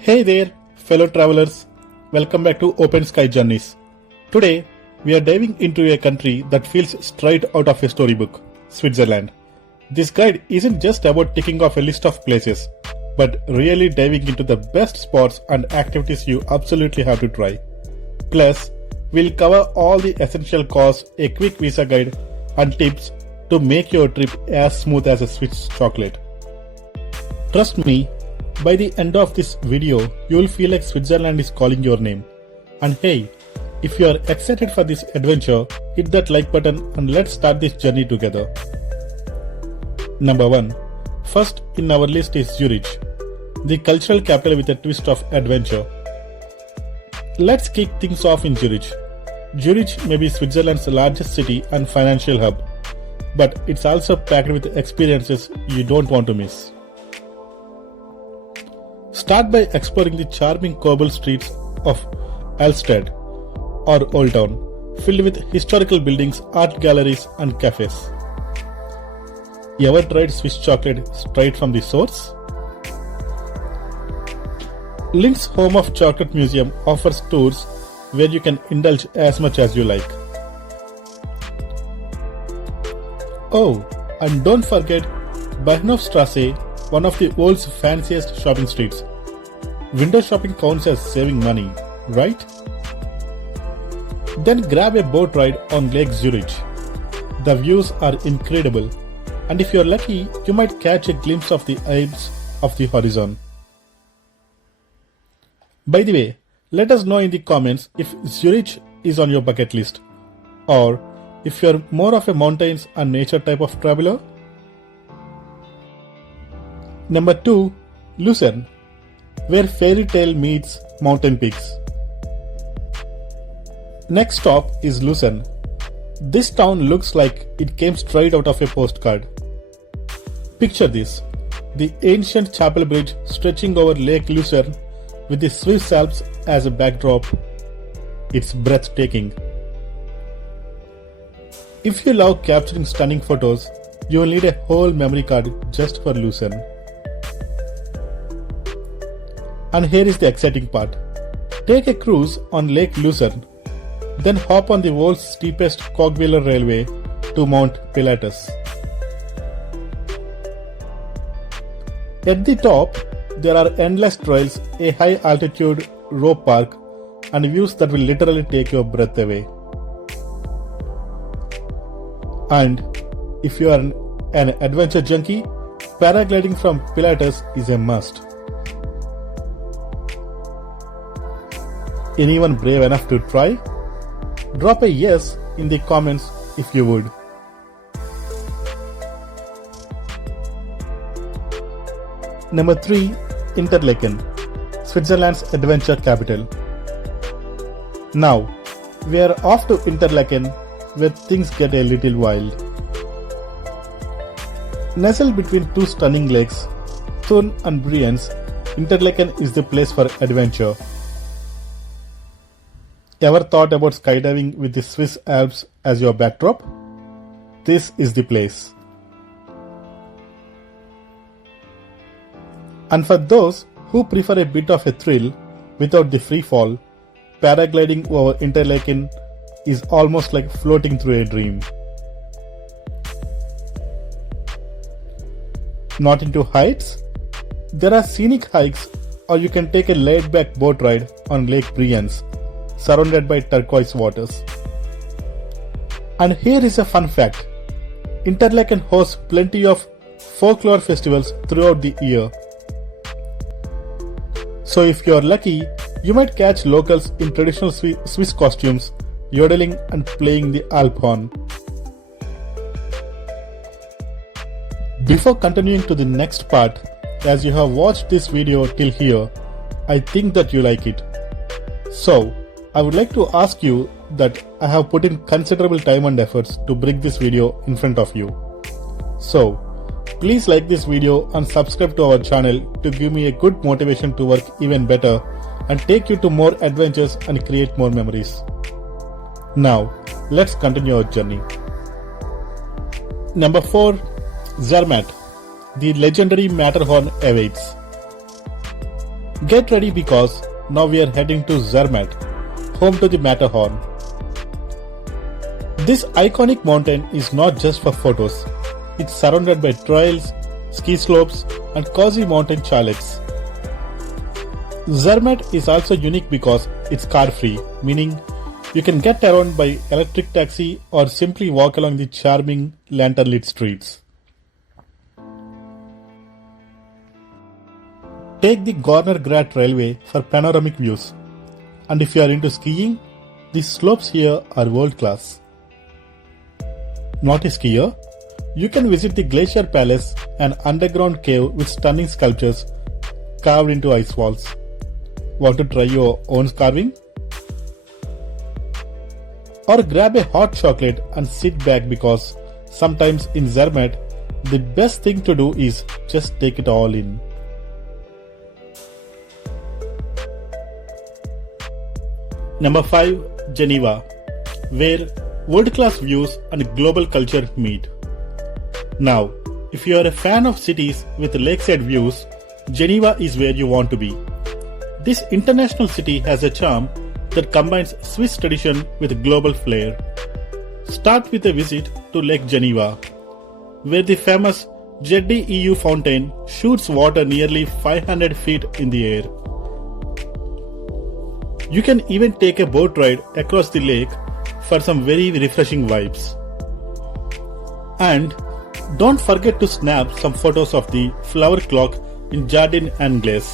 Hey there, fellow travelers. Welcome back to Open Sky Journeys. Today, we are diving into a country that feels straight out of a storybook, Switzerland. This guide isn't just about ticking off a list of places, but really diving into the best spots and activities you absolutely have to try. Plus, we'll cover all the essential costs, a quick visa guide, and tips to make your trip as smooth as a Swiss chocolate. Trust me, by the end of this video, you'll feel like Switzerland is calling your name. And hey, if you are excited for this adventure, hit that like button and let's start this journey together. Number 1. First in our list is Zurich, the cultural capital with a twist of adventure. Let's kick things off in Zurich. Zurich may be Switzerland's largest city and financial hub, but it's also packed with experiences you don't want to miss. Start by exploring the charming cobble streets of Altstadt or Old Town, filled with historical buildings, art galleries and cafes. You ever tried Swiss chocolate straight from the source? Linz's Home of Chocolate Museum offers tours where you can indulge as much as you like. Oh, and don't forget Bahnhofstrasse, one of the world's fanciest shopping streets. Window shopping counts as saving money, right? Then grab a boat ride on Lake Zurich. The views are incredible, and if you're lucky, you might catch a glimpse of the Alps of the horizon. By the way, let us know in the comments if Zurich is on your bucket list, or if you're more of a mountains and nature type of traveler. Number 2. Lucerne, where fairy tale meets mountain peaks. Next stop is Lucerne. This town looks like it came straight out of a postcard. Picture this, the ancient chapel bridge stretching over Lake Lucerne with the Swiss Alps as a backdrop. It's breathtaking. If you love capturing stunning photos, you will need a whole memory card just for Lucerne. And here is the exciting part. Take a cruise on Lake Lucerne, then hop on the world's steepest cogwheeler railway to Mount Pilatus. At the top, there are endless trails, a high-altitude rope park, and views that will literally take your breath away. And if you are an adventure junkie, paragliding from Pilatus is a must. Anyone brave enough to try? Drop a yes in the comments if you would. Number 3. Interlaken, Switzerland's adventure capital. Now, we are off to Interlaken, where things get a little wild. Nestled between two stunning lakes, Thun and Brienz, Interlaken is the place for adventure. Ever thought about skydiving with the Swiss Alps as your backdrop? This is the place. And for those who prefer a bit of a thrill without the free fall, paragliding over Interlaken is almost like floating through a dream. Not into heights? There are scenic hikes, or you can take a laid-back boat ride on Lake Brienz, surrounded by turquoise waters. And here is a fun fact. Interlaken hosts plenty of folklore festivals throughout the year. So if you are lucky, you might catch locals in traditional Swiss costumes, yodeling and playing the Alp horn. Before continuing to the next part, as you have watched this video till here, I think that you like it. So, I would like to ask you that I have put in considerable time and efforts to bring this video in front of you. So, please like this video and subscribe to our channel to give me a good motivation to work even better and take you to more adventures and create more memories. Now, let's continue our journey. Number 4. Zermatt, the legendary Matterhorn awaits. Get ready because now we are heading to Zermatt, home to the Matterhorn. This iconic mountain is not just for photos. It's surrounded by trails, ski slopes and cozy mountain chalets. Zermatt is also unique because it's car-free, meaning you can get around by electric taxi or simply walk along the charming lantern-lit streets. Take the Gorner Grat Railway for panoramic views. And if you are into skiing, the slopes here are world class. Not a skier? You can visit the Glacier Palace, an underground cave with stunning sculptures carved into ice walls. Want to try your own carving? Or grab a hot chocolate and sit back because sometimes in Zermatt, the best thing to do is just take it all in. Number 5. Geneva, where world-class views and global culture meet. Now, if you are a fan of cities with lakeside views, Geneva is where you want to be. This international city has a charm that combines Swiss tradition with global flair. Start with a visit to Lake Geneva, where the famous Jetty EU fountain shoots water nearly 500 feet in the air. You can even take a boat ride across the lake for some very refreshing vibes. And don't forget to snap some photos of the flower clock in Jardin Anglais.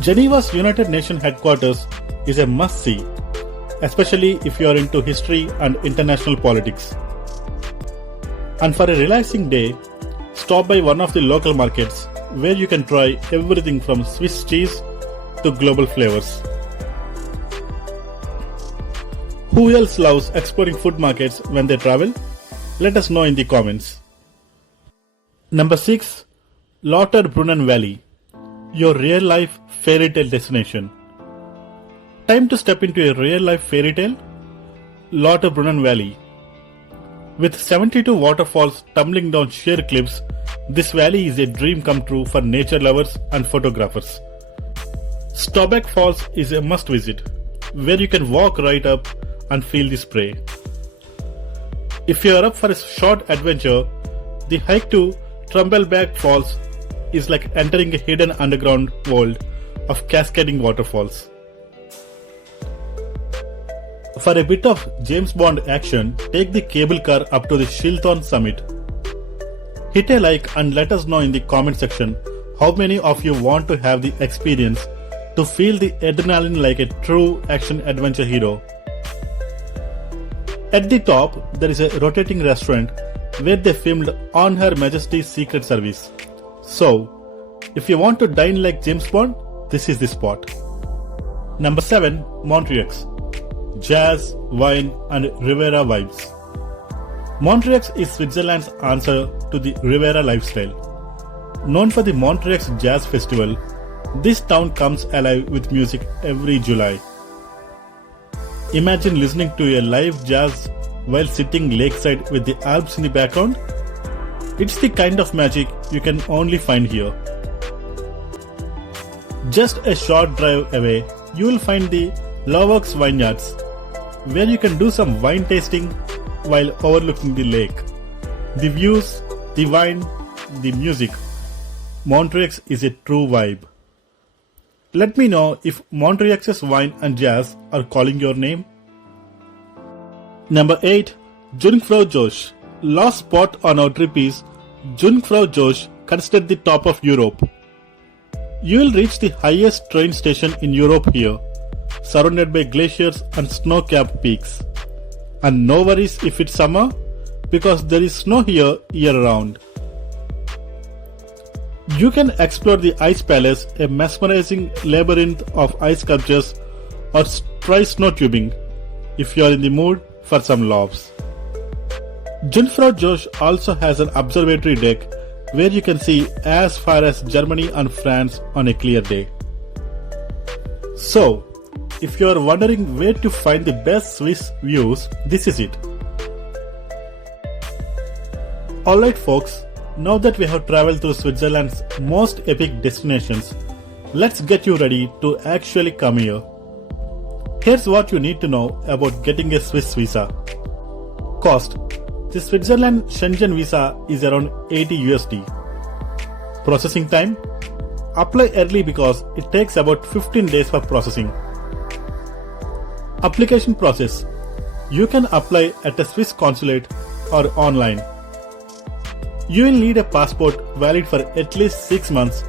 Geneva's United Nations headquarters is a must-see, especially if you are into history and international politics. And for a relaxing day, stop by one of the local markets where you can try everything from Swiss cheese to global flavors. Who else loves exploring food markets when they travel? Let us know in the comments. Number 6. LauterbrunnenValley, your real-life fairy tale destination. Time to step into a real-life fairy tale? LauterbrunnenValley. With 72 waterfalls tumbling down sheer cliffs, this valley is a dream come true for nature lovers and photographers. Stoback Falls is a must visit, where you can walk right up and feel the spray. If you are up for a short adventure, the hike to Trumbleback Falls is like entering a hidden underground world of cascading waterfalls. For a bit of James Bond action, take the cable car up to the Schilthorn summit. Hit a like and let us know in the comment section how many of you want to have the experience to feel the adrenaline like a true action-adventure hero. At the top, there is a rotating restaurant where they filmed On Her Majesty's Secret Service. So, if you want to dine like James Bond, this is the spot. Number 7. Montreux, jazz, wine and Riviera vibes. Montreux is Switzerland's answer to the Riviera lifestyle. Known for the Montreux Jazz Festival, this town comes alive with music every July. Imagine listening to a live jazz while sitting lakeside with the Alps in the background. It's the kind of magic you can only find here. Just a short drive away, you will find the LauterbrunnenValley vineyards, where you can do some wine tasting while overlooking the lake. The views, the wine, the music. Montreux is a true vibe. Let me know if Montreux's wine and jazz are calling your name. Number 8. Jungfraujoch. Last spot on our trip is Jungfraujoch, considered the top of Europe. You will reach the highest train station in Europe here, surrounded by glaciers and snow-capped peaks. And no worries if it's summer, because there is snow here year-round. You can explore the Ice Palace, a mesmerizing labyrinth of ice sculptures, or try snow tubing if you are in the mood for some laughs. Jungfraujoch also has an observatory deck where you can see as far as Germany and France on a clear day. So, if you are wondering where to find the best Swiss views, this is it. Alright folks, now that we have traveled through Switzerland's most epic destinations, let's get you ready to actually come here. Here's what you need to know about getting a Swiss visa. Cost. The Switzerland Schengen visa is around 80 USD. Processing time. Apply early because it takes about 15 days for processing. Application process. You can apply at a Swiss consulate or online. You will need a passport valid for at least 6 months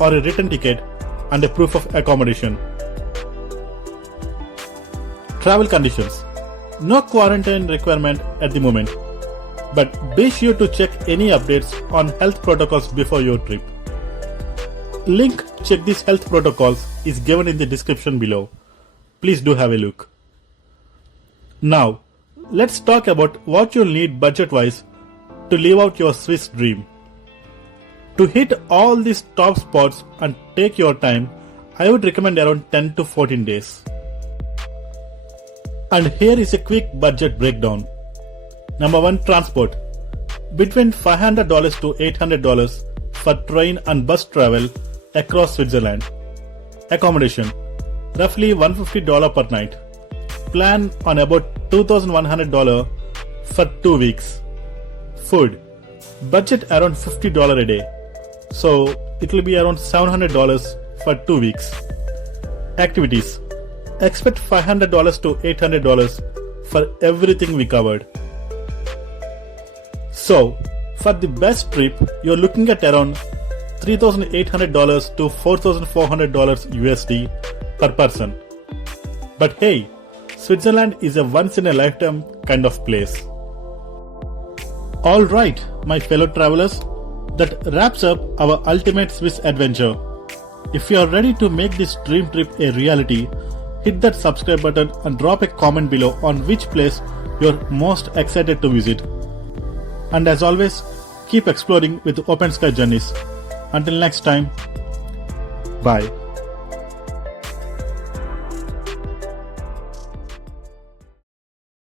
or a return ticket and a proof of accommodation. Travel conditions. No quarantine requirement at the moment, but be sure to check any updates on health protocols before your trip. Link check these health protocols is given in the description below. Please do have a look. Now, let's talk about what you'll need budget-wise to live out your Swiss dream. To hit all these top spots and take your time, I would recommend around 10 to 14 days. And here is a quick budget breakdown. Number 1, transport. Between $500 to $800 for train and bus travel across Switzerland. Accommodation. Roughly $150 per night. Plan on about $2,100 for 2 weeks. Food. Budget around $50 a day. So it will be around $700 for 2 weeks. Activities. Expect $500 to $800 for everything we covered. So, for the best trip, you're looking at around $3,800 to $4,400 USD per person. But hey, Switzerland is a once-in-a-lifetime kind of place. Alright, my fellow travelers, that wraps up our ultimate Swiss adventure. If you are ready to make this dream trip a reality, hit that subscribe button and drop a comment below on which place you're most excited to visit. And as always, keep exploring with Open Sky Journeys. Until next time, bye.